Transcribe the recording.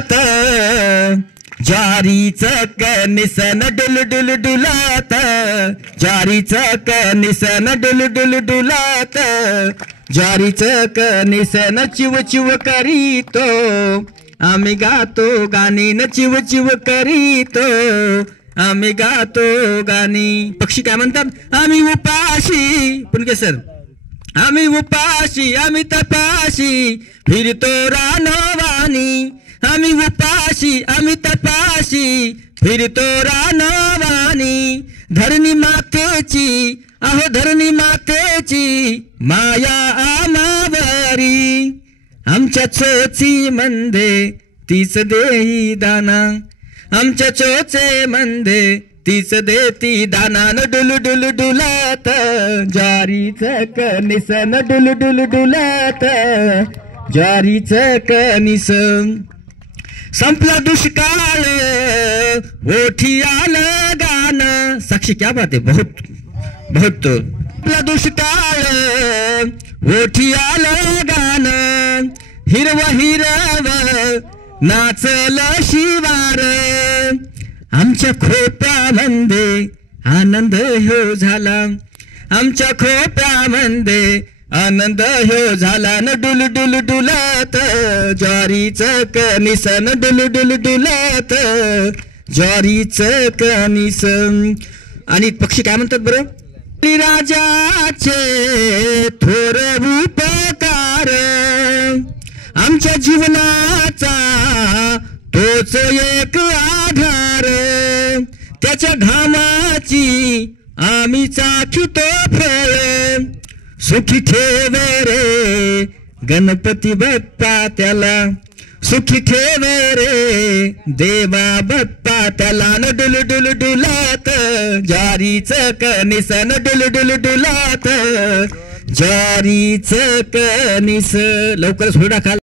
डुलत ज्वारीच कणिसन डुल डुल डुलत ज्वारीच कणिसन डुल डुल डुलत ज्वारीच कणिसन चिव चिव करीतो आम्ही गातो गाणी न चिव चिव करीतो आम्ही गातो गाणी. पक्षी काय म्हणतात आम्ही उपाशी पुणके सर आम्ही उपाशी आम्ही तपाशी फिरतो रानवानी आम्ही उपाशी आम्ही तपाशी फिरतो रानवानी. धरणी मातेची अहो धरणी मातेची माया आमावरी आमच्या चोची मंदे तीच देई दाना आमच्या चोचे मंदे तीच देती दाना न डुल डुल डुलत ज्वारीच कणिसन डुल डुल डुलत ज्वारीच कणिसन. संपला दुष्काळ ओठी आलं गाणं साक्षी क्या बात है बहुत बहुत. संपला दुष्काळ ओठी आलं गाणं हिरव हिरव नाचल शिवार आमच्या खोप्यामध्ये आनंद ह्यो झाला आमच्या खोप्यामध्ये आनंद ह्यो झाला न डुल डुल डुलत ज्वारीच कणिसन डुल डुल डुलत ज्वारीच कणिसन. आणि पक्षी काय म्हणतात बरं राजाचे थोर उपकार आमच्या जीवनाचा तोच एक आधार त्याच्या घामाची आम्ही चाखितो फळ सुखी ठेव रे गणपती बाप्पा त्याला सुखी ठेव रे देवा बाप्पा त्याला न डुल डुल डुलत ज्वारीच कणिसन डुल डुल डुलत ज्वारीच कणिस. लवकरच हुरडा खा.